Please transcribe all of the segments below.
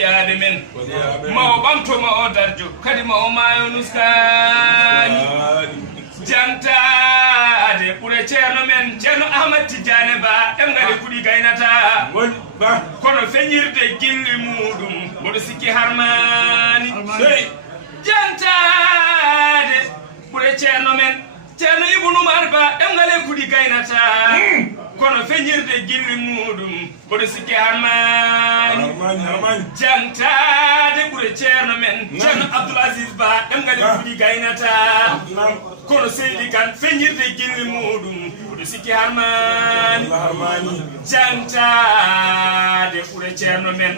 kodiyaɓe men ma o ɓamtoma o darjo kadi ma o maayo nuskani jantade ɓuure ceerno men ceerno Ahmad Tidiane Ba ɗemgade kuɗi gaynata kono feñirde gilli muɗum mboɗo sikki harmani jantade ɓuure ceerno men ceerno Ibou Noumar Ba ɗemgale kuɗi gaynata kono feñirde gilli muɗum mboɗo sikki harmani jantade ɓuure ceerno men ceerno Abdoul Aziz Ba ɗemgale kuɗi gaynata kono Seydi Kane feñirde gilli muɗum mboɗo sikki harmani jantade ɓuure ceerno men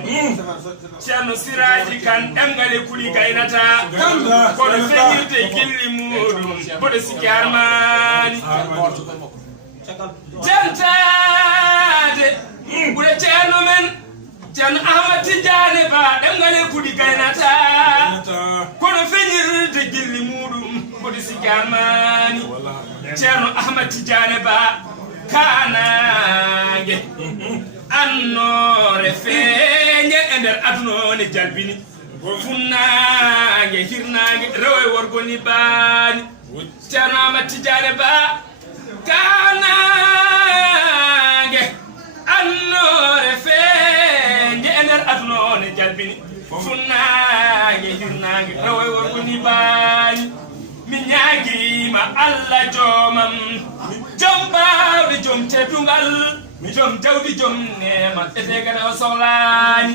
ceerno Siraji Kane ɗemgale kuɗi gaynata kono feñirde gilli muɗum mboɗo sikki harmani jantade ɓuure ceerno men ceerno Ahmad Tidiane Ba ɗemgale kuɗi gaynata kono feñirde gilli muɗum mboɗo sikki harmani ceerno Ahmad Tidiane Ba kanangue annore feeñe e nder aduna ne jalbini funnague hirnague rewo worgo ni baani ceerno Ahmad Tidiane Ba kanangue annore feeñe e nder aduna ne jalbini funnague hirnague rewo worgo ni baani mi ñaaguima Allah joomam joom bawɗe joom teddugal joom jawdi joom neema etegane o sohlani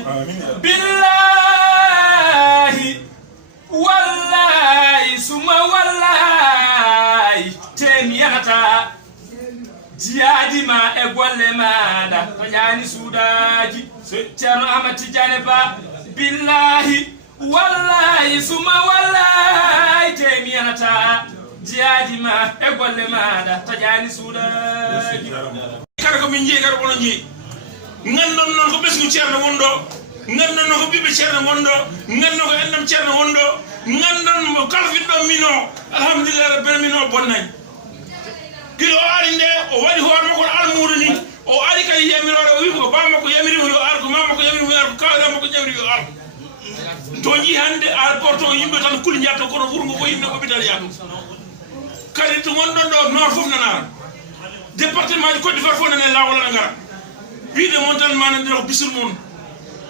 billahi wallahi suma wallahi temi yanata jiyaadima e golle maɗa to ƴaani suudaji ceerno Ahmad Tidiane Ba billahi wallahi suma wallahi temi yanata jiyaadima e golle maɗa taƴani suudaji kala ko min jeeyi kala kono jeeyi gandon noon ko ɓesgu ceerno wonɗo gandon noon ko ɓiɓɓe ceerno wonɗo gandon ko enɗam ceerno wonɗo gandon kala fiɗɗo min o alhamdulillah rabbil alamin o bonnani guila o ari nde o waɗi hoore makko no almudo ni o ari kay yamirore o wi ko bammakko yamirimo yo ar ko mammakko yamirimo yo ar ko kawɗamakko jamiri yo ar to jii hannde a porto yimɓe tan kuli jatto kono wuro ngo ko yimɓe ko ɓital yaatu kadi to gonɗon ɗo nord fof nanara département ji Côte d'Ivoire fof nane lawol ana ngara wiide moon tan manande ko bisul moon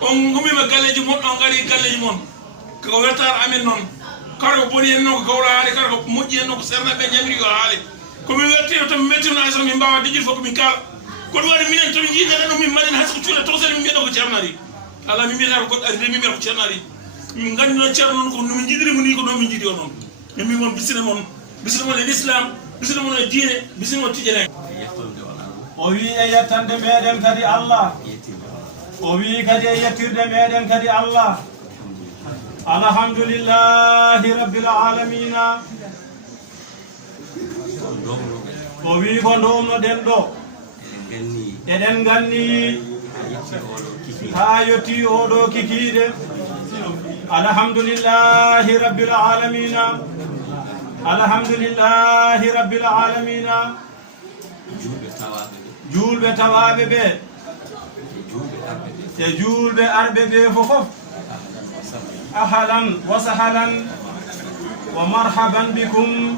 on gumima galleji moon on gari galleji moon koko weltare amen noon kala ko boni hen noon ko gawla haali kala ko moƴƴi hen noon ko sernaɓe ñamiri yo haali komin weltino to min mettino hay so min mbawa dijjude fof komin kaala kono waɗi minen tomin jiiɗaɗa ɗum min mbaɗen hayso ko cuuɗe tokosene min mbiyeɗo ko ceerno ari ala min mbiyata ko goɗɗo ari nde min mbiyata ko ceerno ari min gandi noon ceerno noon ko nomin jiɗirimo ni ko noon min jiiɗi o noon min mbi moon bisine moon e l'islam bisine moon e diine bisine moon tiƴene o wi e yettande meɗen kadi Allah o wi kadi e yettirde meɗen kadi Allah alhamdulillahi rabbil alamina o wi ko domnoɗen ɗo eɗen ganni ha yetti oɗo kikiɗe alhamdulillahi rabbil alamina alhamdulillahi rabbil alamina julɓe tawaɓe ɓe e julɓe arɓe ɓe fofof ahalan wa sahalan wa marhaban bikum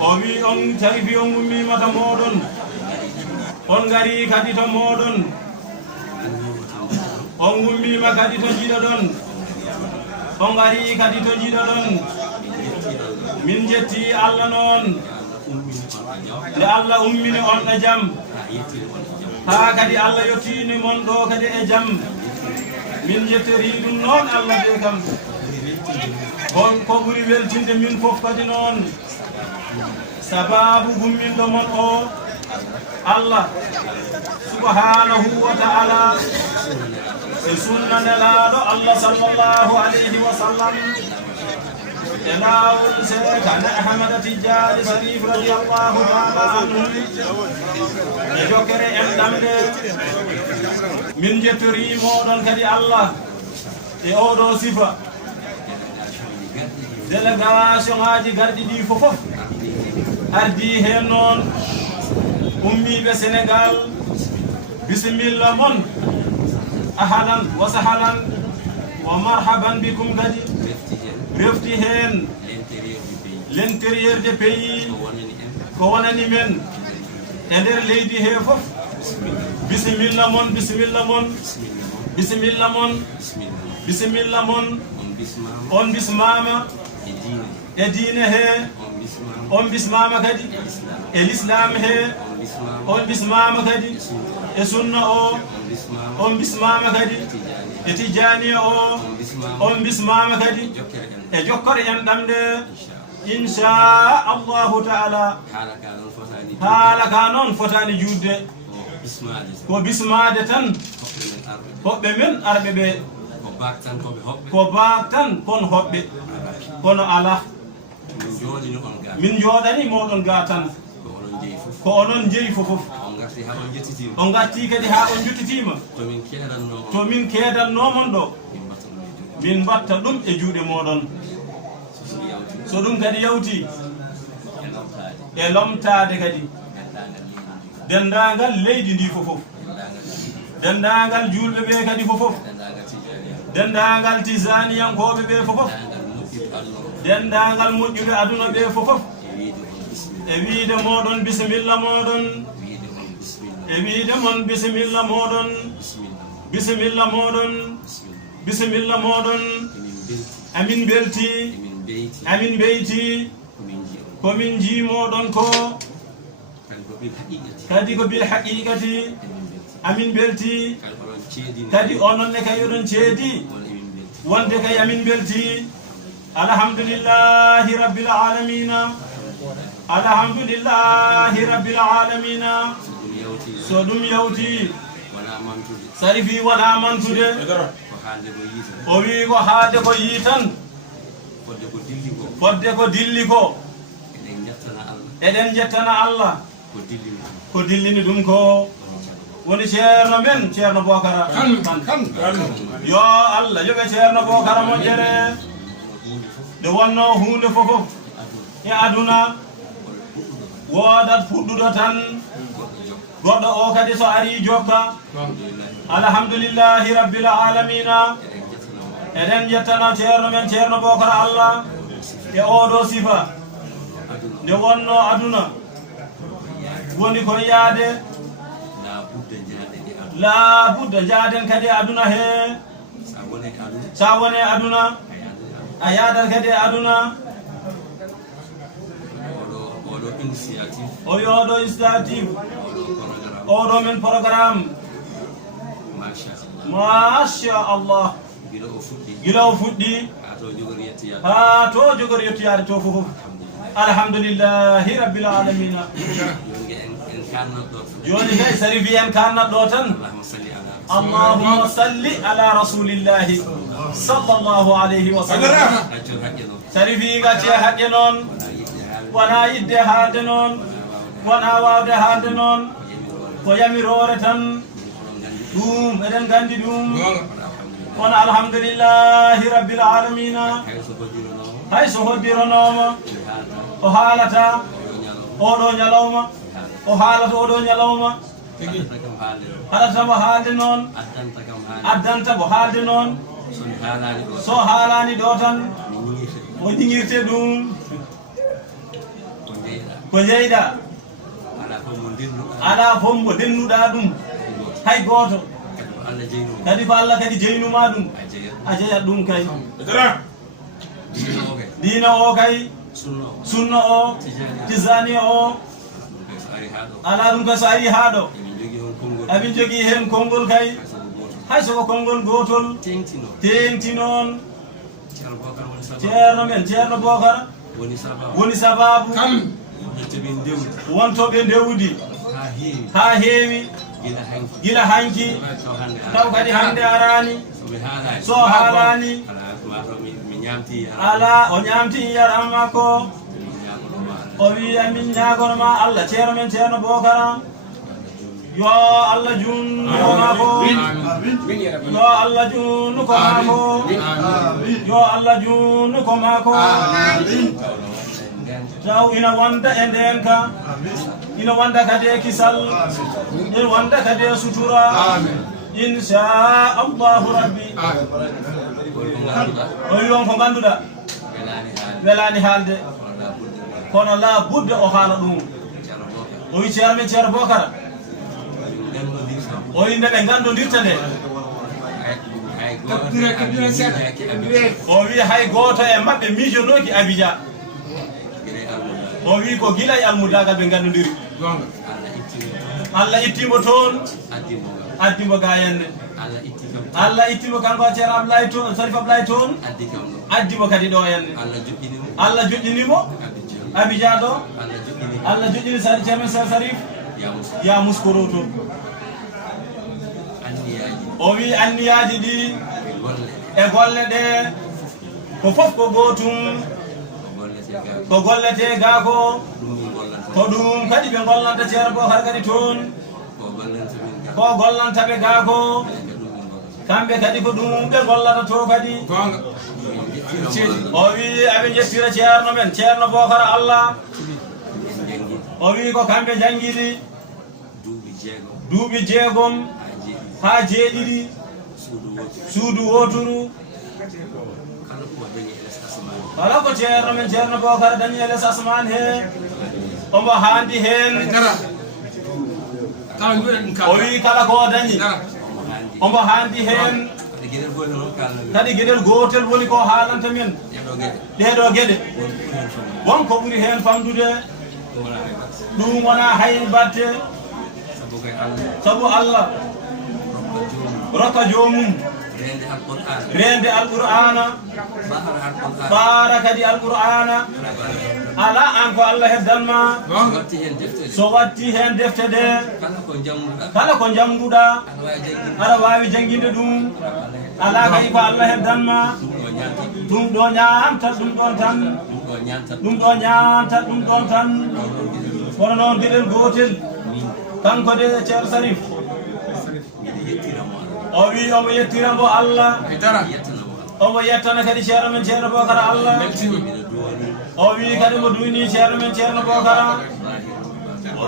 o wi on tarifi on ummimata moɗon on gari kadi to moɗon on ummima kadi to jiɗoɗon on gari kadi to jiɗoɗon min jetti Allah noon nde Allah ummini on e jam ha kadi Allah yettini mon ɗo kadi e jam min jettori ɗum noon Allah ɓe kam on ko ɓuri weltinde min fof kadi noon sababu gumminɗo mon o Allah subhanahu wa ta'ala e sunna nelaɗo Allah sallallahu alayhi wa sallam e lawol Seykane Ahmada Tidiane Sharif radiyallahu ta'ala anhu e jokkere enɗamde min jettori moɗon kadi Allah e oɗo sifa délégation ngaji garɗi ɗi fofof ardi hen noon ummiɓe Sénégal bisimilla mon أهلا وسهلا ومرحبا بكم كدي رفتي هين l'intérieur du pays ko wonani men e nder leydi he fof bisimilla mon bisimilla mon bisimilla mon bisimilla mon on bismama e diine he on bismama kadi e l'islam he on bismama kadi e sunna o on bismama kadi e tijani o on bismama kadi e jokkore en ɗamde insha Allahu ta'ala haala ka noon fotani juutde ko bismade tan hoɓɓe men arɓe ɓe ko baak tan kon hoɓɓe kono ala min jooɗani moɗon ga tan ko onon jeeyi fofof on garti kadi ha on juttitima to min keedannomon ɗo min mbatta ɗum e juuɗe moɗon so ɗum kadi yawti e lomtade kadi dendagal leydi ndi fofof dendagal julɓe ɓe kadi fofof dendagal tisaniyankoɓe ɓe fofof dendagal moƴƴuɓe aduna ɓe fofof e wiide moɗon bisimilla moɗon e wiide mon bisimilla moɗon bisimilla moɗon bisimilla moɗon amin belti amin beyti komin jimoɗon ko kadi ko bil haqiqati amin belti kadi ononne kay oɗon ceedi wonde kay amin belti alhamdulillahi rabbil alamina alhamdulillahi rabbil alamina so ɗum yawti sarifi wona mantude o wi ko haalde ko yi tan fodde ko dilli ko eɗen jettana Allah ko dillini ɗum ko woni ceerno men ceerno Bokara yo Allah yoɓe ceerno Bokara moƴƴere nde wonno hunde fofof e aduna wodat fuɗɗuɗo tan goɗɗo o kadi so ari jokka alhamdulillahi rabbil alamina eɗen jettana ceerno men ceerno Bokara Allah e oɗo sifa nde wonno aduna woni ko yaade la budda jaaden kadi aduna he sa wone aduna a yaadat kadi aduna o yoɗo initiative oɗo men programme masha Allah gila o fuɗɗi ha to jogori yettiyade to fofof alhamdulillahi rabbil alamina joni kay sarifi en kannat ɗo tan allahumma salli ala rasulillahi sallallahu alayhi wa sallam sarifi gacce haqqe noon wona yidde haalde noon wona wawde haalde noon ko yamirore tan ɗum eɗen gandi ɗum kono alhamdulillahi rabbil alamina hay so hoddiranoma o haalata oɗo ñalawma o haalata oɗo ñalawma haɗatamo haalde noon addanta mo haalde noon so haalani ɗo tan o ɗiŋirte ɗum ko jeyɗa ala fof mo dennuɗa ɗum hay goto kadi ko Allah kadi jeynuma ɗum a jeyat ɗum kay diina o kay sunna o tisani o ala ɗum kay so ari ha ɗo amin jogui hen konngol kay hay soko konngol gotol tengti noon ceerno men ceerno Bokara woni sababu wontoɓe ndewdi ha heewi gila hanki taw kadi hande arani so haalani ala o ñamti yaram makko o wi amin ñagonoma Allah ceerno men ceerno Bokara yo Allah junnu ko mako yo Allah junnu ko mako yo Allah junnu ko mako taw ina wonda e ndenka ina wonda kadi e kisal ina wonda kadi e sutura inchallahu rabbi o wi on ko ganduɗa welani haalde kono la budde o haala ɗum o wi ceerno men ceerno Bocara o wi nde ɓe gandodirta nde o wi hay goto e mabɓe miijonoki Abidjan o wi ko gila e almudagal ɓe gandodiri Allah ittimo toon addimo ga yande Allah ittimo kanko ceerno Abdoulaye toon Sarif Abdoulaye toon addimo kadi ɗo yande Allah joƴƴinimo Abidjan ɗo Allah joƴƴini sari ceerno Sarif ya muskoro toon o wi anniyaji ɗi e golle ɗe ko fof ko gotum ko gollete ga ko ɗum kadi ɓe gollanta ceerno Bocara kadi toon ko gollantaɓe ga ko kamɓe kadi ko ɗum ɓe gollata to kadi o wi aɓe jettira ceerno men ceerno Bocara Allah o wi ko kamɓe jangguiɗi duuɓi 6 ha 7 suudu woturu kala ko ceerno men ceerno Bocara dañi e less asman he omo haandi hen o wi kala ko dañi omo haandi hen kadi gueɗel gotel woni ko haalanta men ɗeɗo gueɗe wonko ɓuuri hen famdude ɗum wona hay batte sabu Allah rokka jomum rende alqur'ana ɓaara kadi alqur'ana ala an ko Allah heddanma so watti hen defte ɗe kala ko jamguɗa aɗa wawi jangguinde ɗum ala kadi ko Allah heddanma ɗum ɗo ñamtat ɗum ɗon tan ɗum ɗo ñamtat ɗum ɗon tan kono noon gueɗel gotel kanko de ceerno Sarif o wi omo yettiranmo Allah omo yettana kadi ceerno men ceerno Bocara Allah o wi kadi mo duyni ceerno men ceerno Bocara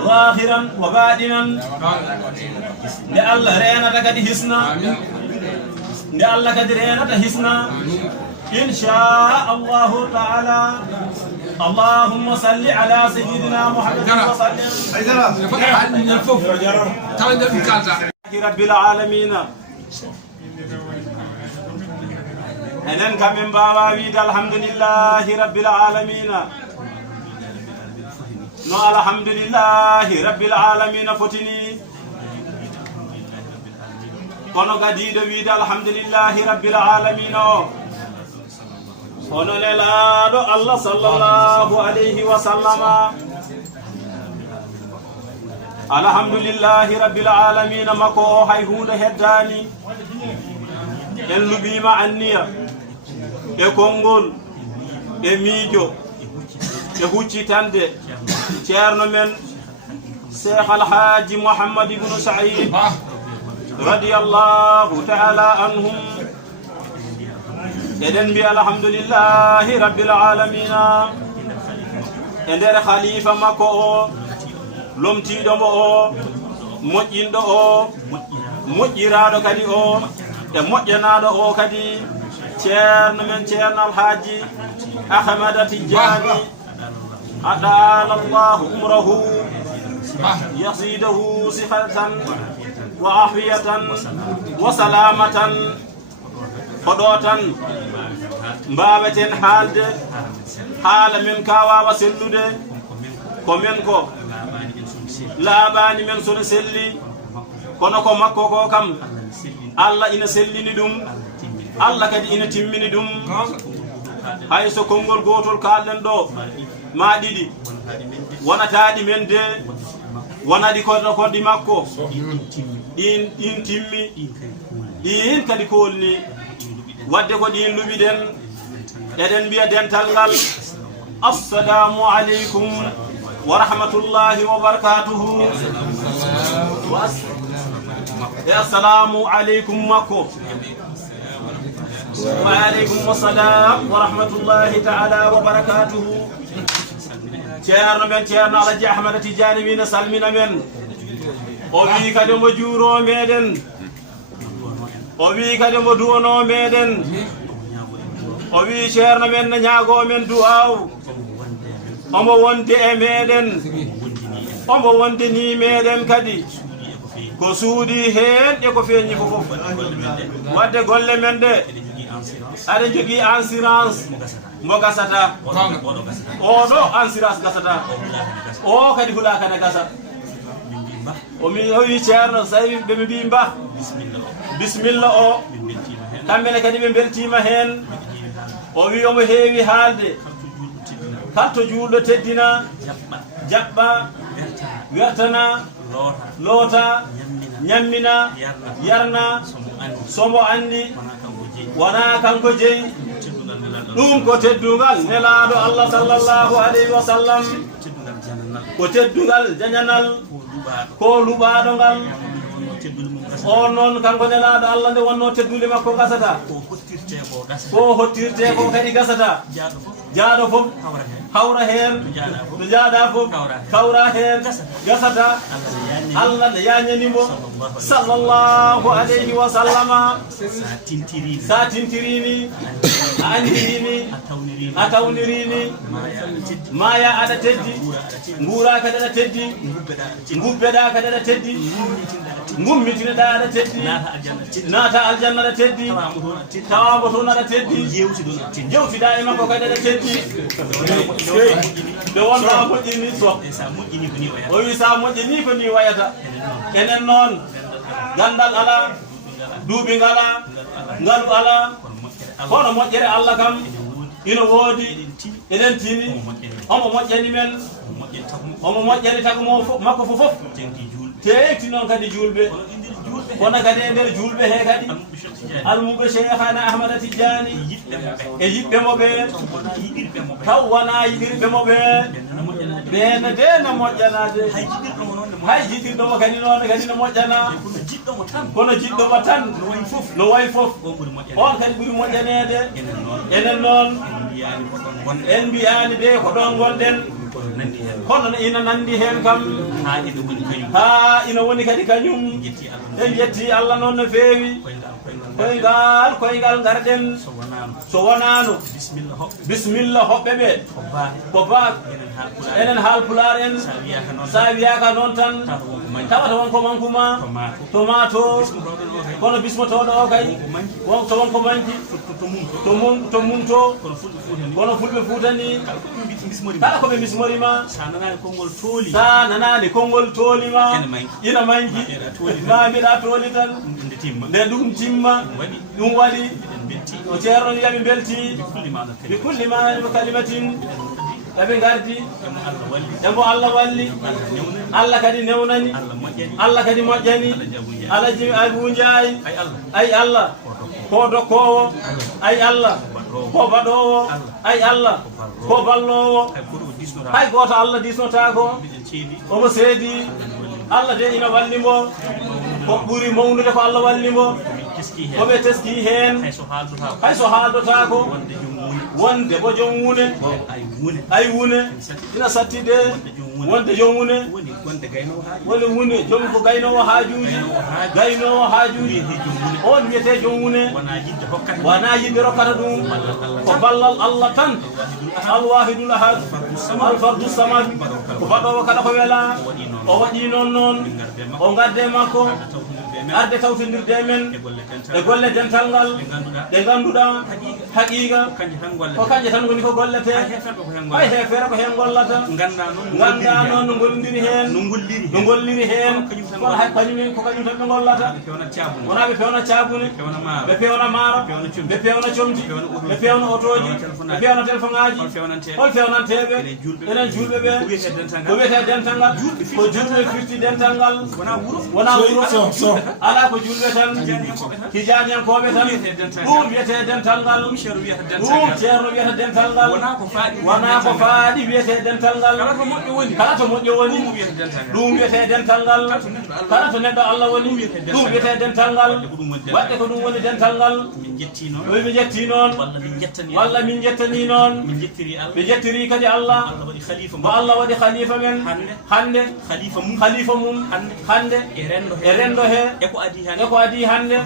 zahiran wa baɗinan nde Allah renata kadi hisna nde Allah kadi renata hisna inchallahu taala اللهم صل على سيدنا محمد رب العالمين enen kam en mbawa wiide alhamdulillahi rabbil alamina no alhamdulillahi rabbil alamina fotini kono gadiɗo wiide alhamdulillahi rabbil alamina o hono nelaɗo Allah sallallahu alayhi wa sallama alhamdulillahi rabbil alamina makko o hay hunde heddani en luɓima anniya e konngol e miijo e huccitande ceerno men Cheikh Alhaji Mouhammad ibnu Saïd radiyallahu ta'ala anhum eɗen mbi alhamdulillahi rabbil alamina e nder khalifa makko o lomtiɗomo o moƴƴinɗo o moƴƴiraɗo kadi o e moƴƴanaɗo o kadi ceerno men ceerno Alhaji Ahmada Tijani adala Allahu umrahu yasidahu sihatan wa afiyatan wa salamatan koɗo tan mbaweten haalde haala men ka wawa sellude ko men ko laaɓani men sono selli kono ko makko ko kam Allah ina sellini ɗum Allah kadi ina timmini ɗum hay so konngol gotol kalɗen ɗo ma ɗiɗi wonataɗi men de wonaɗi koɗɗi makko ɗin timmi ɗin kadi kolni wadde ko ɗin luɓiɗen eɗen mbiya dental ngal assalamu aleykum wa rahmatullahi wa barakatuhu e assalamu aleykum makko wa aleykum assalam wa rahmatullahi taala wa barakatuhu ceerno men ceerno Alhaji Ahmada Tijani wina salmina men o wi kadi mo juuro meɗen o wi kadi mo duwono meɗen o wi ceerno men no ñaago men du'aw omo wonde e meɗen omo wonde ni meɗen kadi ko suudi heen e ko feeñi ko fof wadde golle men ɗe aɗa jogii assurance mo gasata oɗo assurance gasata o kadi hula kane gasa o wi ceerno so tawi ɓe mbi mba bisimilla o kamɓene kadi ɓe beltima heen o wi omo heewi haalde kalto juulɗo teddina jaɓɓa wertana loota ñammina yarna somo andi wona kanko jeyi ɗum ko teddungal nelaɗo Allah sallallahu alayhi wa sallam ko teddungal jañanal ko luɓaɗo ngal on noon kanko nelaɗo Allah nde wonno teddule makko gasata ko hottirte ko kadi gasata jaaɗo fof hawra heen to jaaɗa fof kawra heen gasata Allah nde yañanimo sallallahu alayhi wa sallama sa tintirini a andirini a tawnirini maya aɗa teddi nguura kadi aɗa teddi ngubbeɗa kadi aɗa teddi gummitineɗa aɗa teddi naata aljanna aɗa teddi tawamo toon aɗa teddi jewtiɗa e makko kadi aɗa teddi nde wonɗa moƴƴini so o wi sa moƴƴini ko ni wayata enen noon gandal ala duuɓi ngala ngalu ala kono moƴƴere Allah kam ina woodi eɗen tini omo moƴƴani men omo moƴƴani tagu makko fof teekti noon kadi julɓe kono kadi e nder julɓe he kadi almuɓe cheikhana ahmada tidiani e yiɓɓe mo ɓe taw wona yiɗirɓe mo ɓe ɓeene de no moƴƴanade hay jiɗirɗomo kadi noon kadi no moƴƴana kono jiɗɗomo tan no wayi fof on kadi ɓuuri moƴƴanede enen noon en mbiyani de ko ɗon gonɗen kono ina nandi hen kam ha ina woni kadi kañum en jetti Allah noon no feewi koyngal garɗen so wonano bisimilla hoɓɓe ɓe ko baak enen haalpular en sa wiyaka noon tan tawata wonko mankuma tomato kono bismotoɗo o kay so wonko manki to munto kono fulɓe fuutani kala koɓe bismorima sa nanani konngol toolima ina manki ma mbiɗa tooli tan nde ɗum timma ɗum waɗi o ceerno yaɓe belti bi kulli ma kalimatin yaɓe gardi emo Allah walli Allah kadi newnani Allah kadi moƴƴani Allah jimi Abou Ndiaye ay Allah ko dokkowo ay Allah ko baɗowo ay Allah ko ballowo hay goto Allah disnotako omo seedi Allah de ina wallimo ko ɓuuri mawnude ko Allah wallimo koɓe teski hen hay so haaldotako wonde bo joom wune ay wune ina sattide wonde joom wune woni wune joom ko gaynowo haajuji on wiyete joom wune wona yimɓe rokkata ɗum ko ballal Allah tan alwahidul ahad alfardu samad ko baɗowo kala ko wela o waɗi noon o gadde makko arde tawtodirde men e golle dental ngal ɗe ganduɗa haqiqa ko kanje tan goni ko gollete hay hefere ko hen gollata ganda noon no gollidiri hen no golliri hen kono hay kañumen ko kañum tan ɓe gollata wona ɓe pewna cabune ɓe pewna maaro ɓe pewna comti ɓe pewna otoji ɓe pewna téléphone ngaji hol fewnanteɓe enen julɓe ɓe ko wiyete dental ngal ko julɓe firti dental ngal wona wuro ala ko julɓe tan tijaniyankoɓe tan ɗum wiyete dental ngal ɗum ceerno wiyata dental ngal wona ko faaɗi wiyete dental ngal kala to moƴƴo woni ɗum wiyete dental ngal kala to neɗɗo Allah woni ɗum wiyete dental ngal waɗde ko ɗum woni dental ngal ɓe jetti noon walla min jettani noon ɓe jettiri kadi Allah mo Allah waɗi khalifa men hande khalifa mum hande e rendo he eko adi hande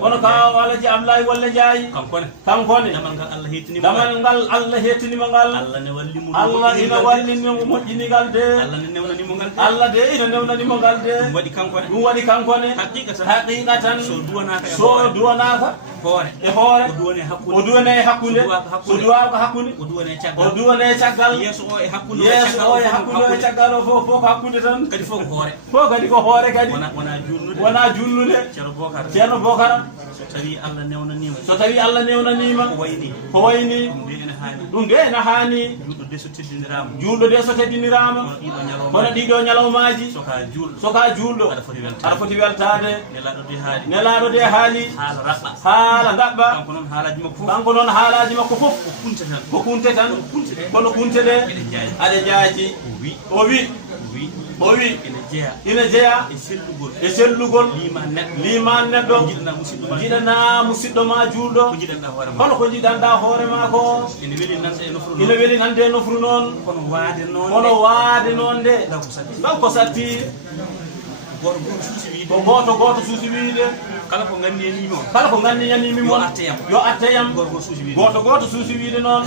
kono ka alaji Ablaye walla Njaay kankone damal ngal Allah hettinima ngal Allah ina wallini mo moƴƴinigal de Allah de ina newnanimo ngal de ɗum waɗi kankone haqiqatan so duwanaka e hoore o duwane hakkunde so duwaka hakkunde o duwane caggal yeeso o e hakkunde o e caggal o fof ko hakkunde tan kadi fof ko hoore kadi wona julnude ceerno Bocara so tawi Allah newnanima ko wayni ɗum de ene haani julɗo de so teddinirama kono ɗiɗo ñalawmaji soka julɗo aɗa foti weltade nelaɗo de haali haala gaɓɓa kanko noon haalaji makko fof ko kunte tan kono kunte ɗe aɗa jaaji o wi ina jeeya e sellugol liman neɗɗo jiɗana musidɗo ma julɗo kono ko jiɗanɗa hoore ma ko ina weeli nande e nofru noon kono waade noon de ngam ko satti ko goto suusi wiide kala ko gandiyanimi mo yo atteyam goto suusi wiide noon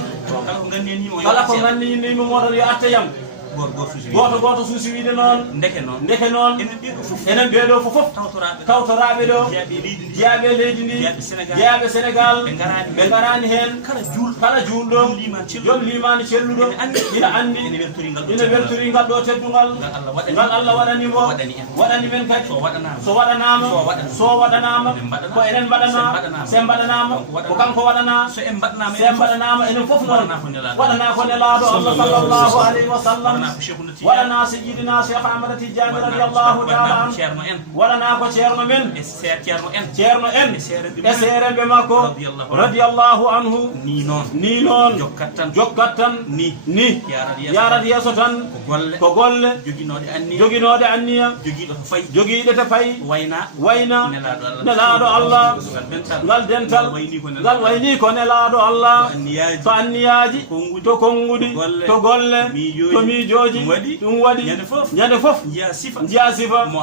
kala ko gandiyanimi moɗon yo atteyam goto suusi wiide noon ndeke noon enen ɓeeɗo fof tawtoraɓe ɗo jeyaɓe leydi ndi jeyaɓe Sénégal ɓe garani hen kala julɗo jom limani celluɗo ina andi ina weltori ngal ɗo teddugal ngal Allah waɗanimo waɗani men kadi so waɗanama ko enen mbaɗana se mbaɗanama ko kanko waɗana se mbaɗanama enen fof noon waɗana ko nelaɗo Allah sallallahu alayhi wa sallam waɗana sayyidina Cheikh Ahmad Tidiane radiyallahu ta'ala anhu waɗana ko ceerno men ceerno en e seerembe makko radiyallahu anhu ni noon jokkat tan ni yarat yeeso tan ko golle joginode anniya jogiiɗe to fayi wayna nelaɗo Allah ngal dental ngal wayni ko nelaɗo Allah to anniyaji to konngudi to golle to miijoji ɗum waɗi ñande fof jiya sifa mo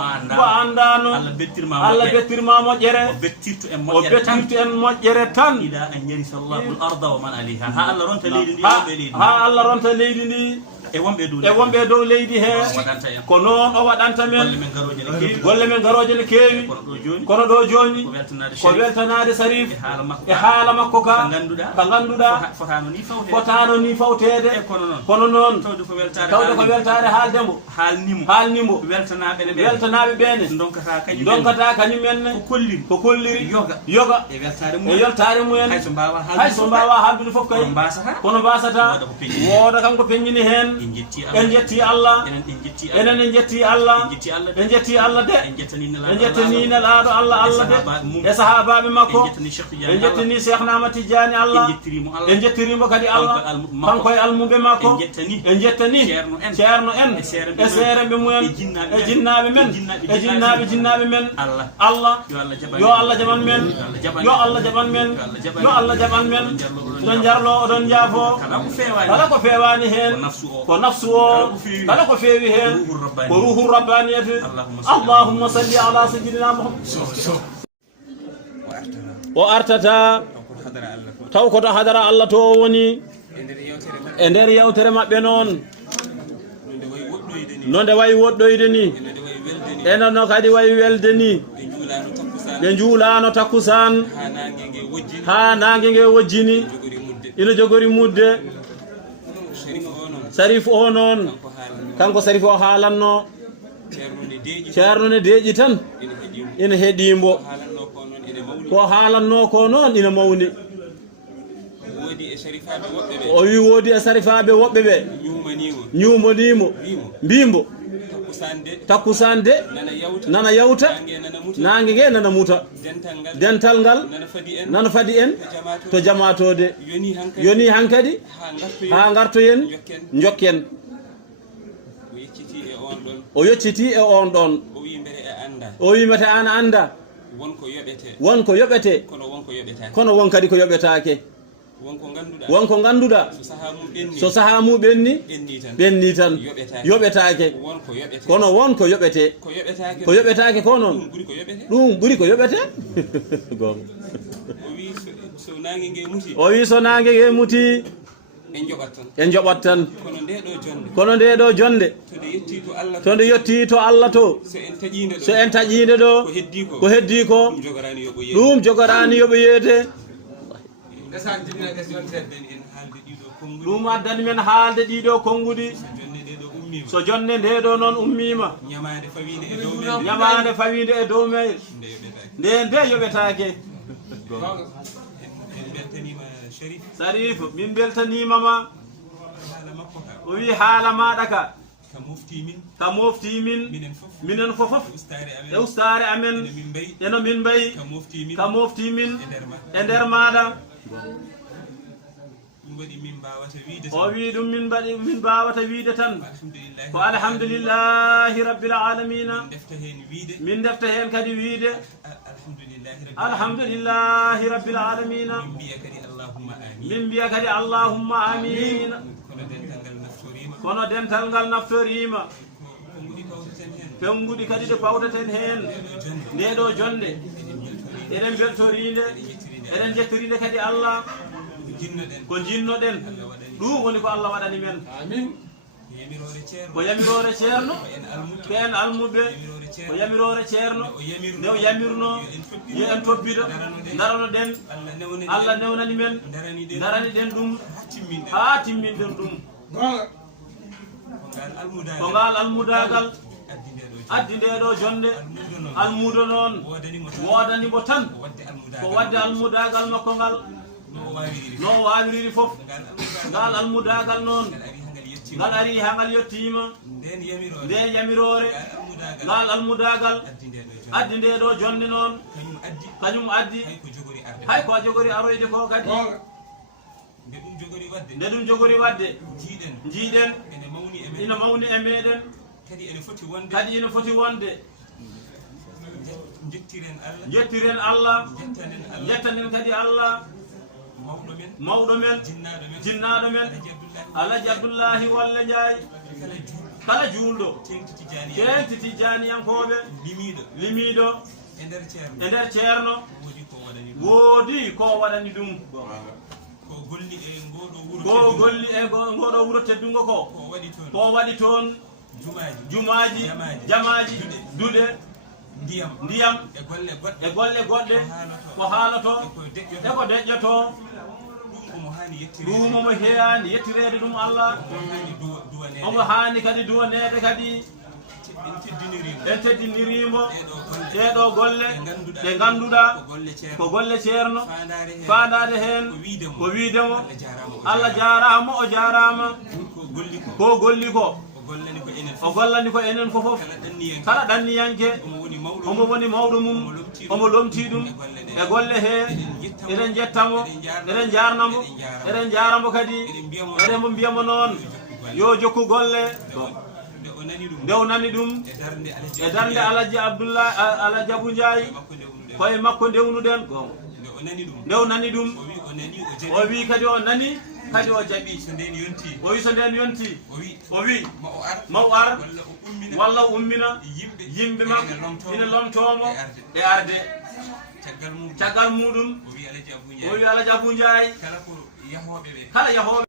andano Allah bettirma moƴƴere o bettirtu en moƴƴere tan ha Allah ronta leydi ndi e wonɓe dow leydi he ko noon o waɗanta men golle men garoje ne keewi kono ɗo joni ko weltanade Sarif e haala makko ka ganduɗa fotano ni fawtede kono noon tawde ko weltade haaldemo haalnimo weltanaɓe ɓene donkata kañumenne ko kolliri yoga e weltare mumen hayso mbawa haaldude foof kay kono mbasata wooda kanko peññini hen en jetti Allah enen en jetti Allah de en jettani nelaɗo Allah de e sahabaɓe makko en jettani Cheikh Ahmad Tidiane Allah en jettirimo kadi Allah kanko e almuɓe makko en jettani ceerno en e seeremɓe mumen e jinnaɓe men e jinnaɓe men Allah yo Allah jaɓan men yo Allah jaɓan men oɗon jarlo oɗon jaafo kala ko fewani hen ko nafsu o kala ko feewi hen ko ruhu rabbaniyati allahumma salli ala sayyidina Muhammad o artata taw koto hadara Allah to woni e nder yewtere mabɓe noon nonde wayi woɗɗoyde ni enen no kadi wayi welde ni ɓe juulano takkusan ha nangue ngue wojjini ina jogori mudde Sarif o noon kanko Sarif o haalanno ceerno ne deeƴi tan ina heeɗimo ko haalanno ko noon ina mawni o wi woodi e sarifaɓe woɓɓe ɓe ñumanimo mbimo takkusan de nana yawta nangue ngue nana muta dental ngal nana fadi en to jamatode yoni hankadi ha gartoyen jokken o yecciti e on ɗon o wi mete an anda wonko yoɓete kono won kadi ko yoɓetake wonko ganduɗa so saha mum ɓenni ɓenni tan yoɓetake kono wonko yoɓete ko yoɓetake ko noon ɗum ɓuuri ko yoɓete gonga o wi so nangue ngue muti en joɓat tan kono nde ɗo jonde to nde yetti to Allah to so en taƴide ɗo ko heddi ko ɗum jogorani yoɓo yeete ɗum addani men haalde ɗiɗo konngudi so jonde nde ɗo noon ummima ñamade fawide e dow mayre nde yoɓetake Sarif min beltanimama o wi haala maɗa ka mofti min minen fofof e ustare amen eno min mbayi ka mofti min e nder maɗa o wi ɗum min mbawata wiide tan ko alhamdulillahi rabbil alamina min defta hen kadi wiide alhamdulillahi rabbil alamina min mbiya kadi allahumma amin kono dental ngal naftorima penguɗi kadi ɗe pawtaten hen ndeɗo jonde eɗen beltorinde eɗen jettorinde kadi Allah ko jinnoɗen ɗum woni ko Allah waɗani men ko yamirore ceerno ko en almuɓe ko yamirore ceerno nde o yamirno yo en toppita darano ɗen Allah newnani men darani ɗen ɗum ha timminɗen ɗum ko ngal almudagal addi ndeɗo jonde almudo noon wodanimo tan ko wadde almudagal makko ngal no wawiriri foof ngal almudagal noon ngal ari ha ngal yettima nden yamirore ngal almudagal addi ndeɗo jonde noon kañum addi hay ko jogori aroyde ko kadi nde ɗum jogori wadde jiiɗen ina mawni e meɗen kadi ina foti wonde jettiren Allah jettanen kadi Allah mawɗo men jinnaɗo men Alaji Abdoullahi Walla Ndiaye kala julɗo tenti tijaniyankoɓe limiɗo e nder ceerno woodi ko waɗani ɗum ko golli e ngoɗo wuro teddungo ko waɗi toon jumaji jamaji duɗe ndiyam e golle goɗɗe ko haalato e ko deƴƴoto ɗum omo heeyani yettirede ɗum Allah omo hani kadi duwanede kadi en teddinirimo ɗeɗo golle ɗe ganduɗa ko golle ceerno fandade hen ko wiidemo Allah jarama o jarama ko golli ko o gollani ko enen fofof kala ɗanniyanke omo woni mawɗo mum omo lomti ɗum e golle he eɗen jettamo eɗen jarnamo eɗen jaramo kadi eɗen mo mbiyamo noon yo jokku golle nde o nani ɗum e darde Alaji Abdoullahi Alaji Abou Ndiaye koye makko ndewnuɗen nde o nani ɗum o wi kadi o nani kadi o jaɓi o wi so nden yonti o wi ma o ar walla o ummina yimɓe makko ina lomtomo e arde caggal muɗum o wi Alaji Abou Ndiaye kala yahoɓe